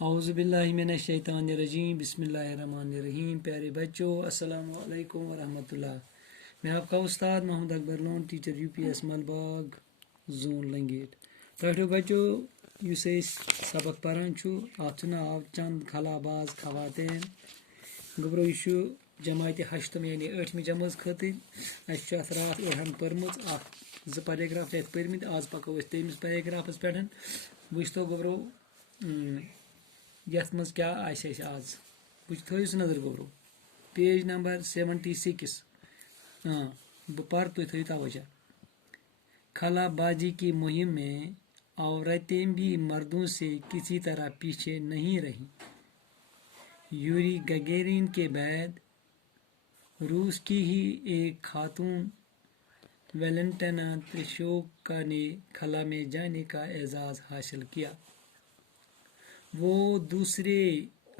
اعوذ باللہ من الشیطان الرجیم بسم اللہ الرحمن الرحیم. پیارے بچوں السلام علیکم ورحمۃ اللہ. میں آپ کا استاد Mohammad Akbar Lone teacher U P S Malbagh zone Langate. پٹھو بچو اس سبق پران ات ناو چند خلا باز خواتین. گبرو یہ جماعت ہشتم یعنی 8 جماعت خاطر اس ات رات اڑہن پرمت زٕ پیراگراف پرمت. آز پکو تیمس پیراگرافس پہ. وچتو گبرو یت مز کیا آسہِ آز تھٲیِو نظر گوبرو پیج نمبر 76. بہٕ پَرٕ تُہۍ تھٲیِو توجہ. خلا بازی کی مہم میں عورتیں بھی مردوں سے کسی طرح پیچھے نہیں رہیں. یوری گگیرین کے بعد روس کی ہی ایک خاتون ویلنٹینا تریشوکا نے خلا میں جانے کا اعزاز حاصل کیا. وہ دوسرے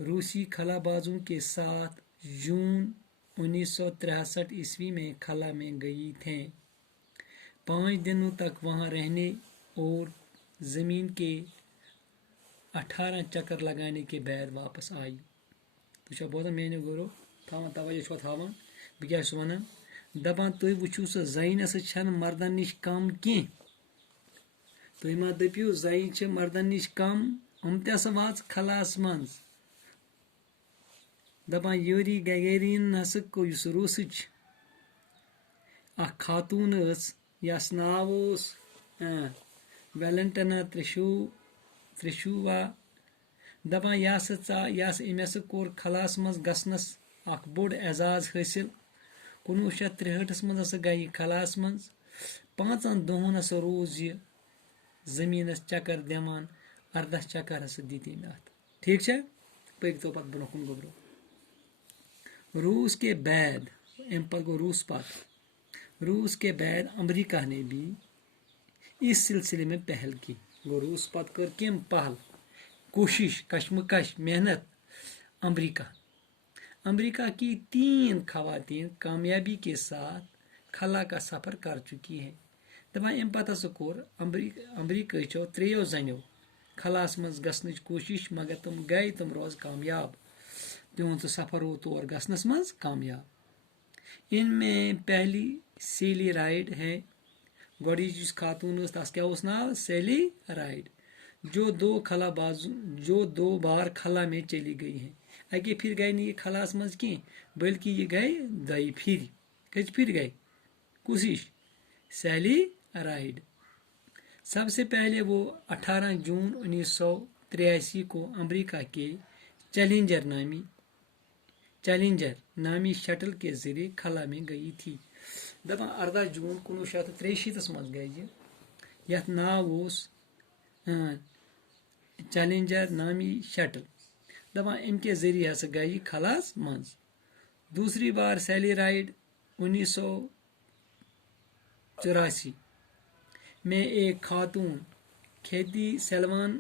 روسی خلا بازوں کے ساتھ جون 1963 میں خلا میں گئی تھیں. 5 دنوں تک وہاں رہنے اور زمین کے 18 چکر لگانے کے بعد واپس آئی. تو بوزان میانو گورو تھاوان توجہ تھاوان بہ کیا ونان دپان تُہۍ وٕچھِو سۄ زنہِ نسا چھنہٕ مردن نش کم کینٛہہ. تُہۍ ما دٔپِو زنہِ چھِ مردن نش کم. تہِ ہسا واژ خلاس منٛز. دپان یوری گگیرین ہسا یُس روسٕچ اکھ خاتوٗن ٲس یس ناو اوس ویلنٹینا تریشووا. دپان یہِ أمۍ ہسا کوٚر خلاس منٛز گژھنس اکھ بوٚڑ اعزاز حٲصِل. 1963 منٛز ہسا گٔے یہِ خلاس منٛز. 5 دۄہن ہسا روٗز یہِ زٔمیٖنس چکر دِوان. 18 چکر ہسا دِتۍ أمۍ اتھ. ٹھیٖک چھا پٔکۍتو پتہٕ برونٛہہ کُن گوبرو. روس کے بعد ام پتہٕ گوٚو روس پتہٕ. روس کے بعد امریکہ نے بھی اس سلسلے میں پہل کی. گوٚو روس پتہٕ کٔر کٔمۍ پہل کوشش کشمکش محنت امریکہ کی 3 خواتین کامیابی کے ساتھ خلا کا سفر کر چکی ہیں. دپان ام پتہٕ ہسا کوٚر امریکہ چو 3 زنیو خلاس منٛز گژھنٕچ کوشش مگر تم روز کامیاب. تہنٛد سفر روٗد تور گژھنس منٛز کامیاب. ان میں پہلی سیلی رائڈ ہے. گۄڈٕنِچ یُس خاتوٗن ٲس تس کیٛاہ اوس ناو سیلی رائڈ. جو 2 بار خلا میں چلی گئی ہیں. اکی پھر گئی نہٕ یہِ خلاس منٛز کینٛہہ بلکہ یہِ گئی 2 پھر. کٔژِ پھر گئی کوٗشش سیلی رائڈ. سب سے پہلے وہ 18 جون 1983 کو امریکہ کے چیلنجر نامی شٹل کے ذریعے خلا میں گئی تھی. دپان 18 جون 1963 مز گئی یہ. یتھ ناو اوس چیلنجر نامی شٹل. دپان ام کے ذریعے ہسا گئی خلاس منٛز. دوسری بار سیلی رائڈ 1984 میں ایک خاتون کھیتی سیلوان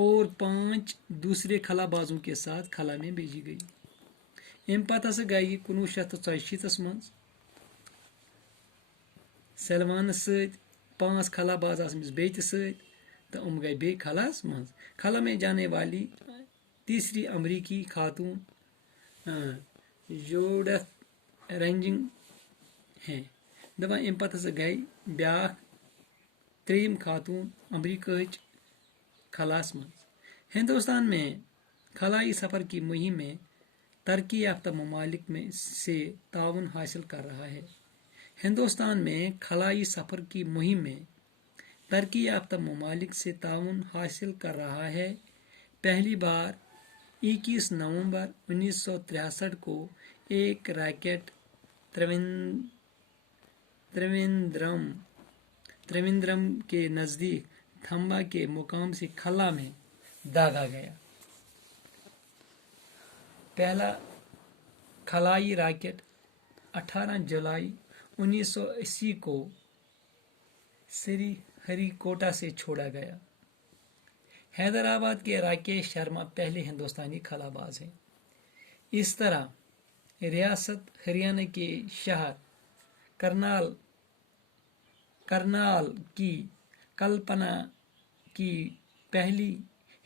اور 5 دوسرے خلا بازوں کے ساتھ خلا میں بھیجی گئی. ام پتہٕ ہسا گئی 1984 مز سیلوانس سۭتۍ 5 خلا باز آسمٕژ بیٚیہِ تہِ سۭتۍ تو گئی بیٚیہِ خلاس منٛز. خلا میں جانے والی تیسری امریکی خاتون جوڈتھ رینجنگ ہیں. دپان ام پتہٕ ہسا گئی بیاکھ 3 خاتون امریکہٕچ خلاس منٛز. ہندوستان میں خلائی سفر کی مہم میں ترقی یافتہ ممالک میں سے تعاون حاصل کر رہا ہے. ہندوستان میں خلائی سفر کی مہم میں ترقی یافتہ ممالک سے تعاون حاصل کر رہا ہے. پہلی بار 21 نومبر 1963 کو ایک راکٹ تریویندرم کے نزدیک تھمبا کے مقام سے خلا میں داغا گیا. پہلا خلائی راکٹ 18 جولائی 1980 کو سری ہری کوٹا سے چھوڑا گیا. حیدرآباد کے راکیش شرما پہلے ہندوستانی خلا باز ہیں. اس طرح ریاست ہریانہ کے شہر کرنال کی کلپنا کی پہلی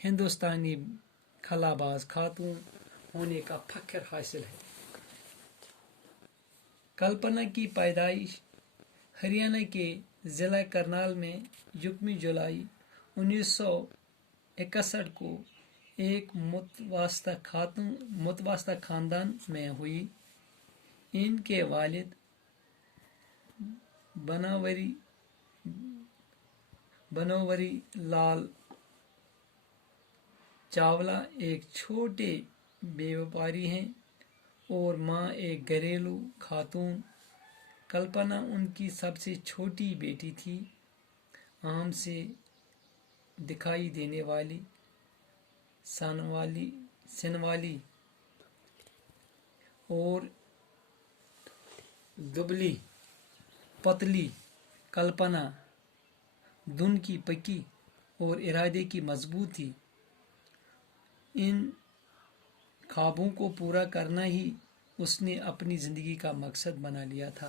ہندوستانی خلا باز خاتون ہونے کا فخر حاصل ہے۔ کلپنا کی پیدائش ہریانہ کے ضلع کرنال میں یکم جولائی 1961 کو ایک متوسطہ خاندان میں ہوئی۔ ان کے والد بنوری لال چاولہ ایک چھوٹے بیوپاری ہیں اور ماں ایک گھریلو خاتون۔ کلپنا ان کی سب سے چھوٹی بیٹی تھی۔ عام سے دکھائی دینے والی، سنوالی اور دبلی پتلی کلپنا دن کی پکی اور ارادے کی مضبوط تھی۔ ان خوابوں کو پورا کرنا ہی اس نے اپنی زندگی کا مقصد بنا لیا تھا۔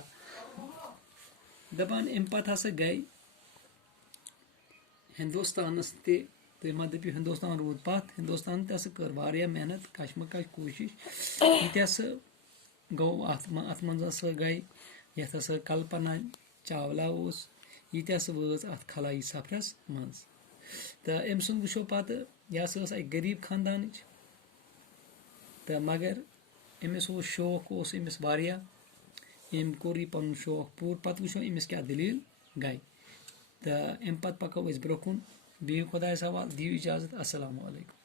دپان ام پتہ ہسا گئی ہندوستانس تہ دپیو ہندوستان روٗد پتھ، ہندوستان تہ ہسا کٔر واریاہ محنت کشمکش کوشش، یہِ تہِ ہسا گوٚو اتھ منٛز ہسا گٔے یتھ ہسا کلپنا چاولہ اوس، یہِ تہِ ہسا وٲژ اتھ خلٲیی سفرس منٛز۔ تہٕ أمۍ سُنٛد وٕچھو پتہٕ یہِ ہسا ٲس اکہِ غریٖب خاندانٕچ، تہٕ مگر أمِس اوس شوق اوس أمِس واریاہ، أمۍ کوٚر یہِ پنُن شوق پوٗرٕ۔ پتہٕ وٕچھو أمِس کیٛاہ دٔلیٖل گٔے، تہٕ امہِ پتہٕ پکو أسۍ برٛونٛہہ کُن۔ بِہِو خۄدایس حوالہٕ، دِیِو اِجازت، اسلامُ علیکُم۔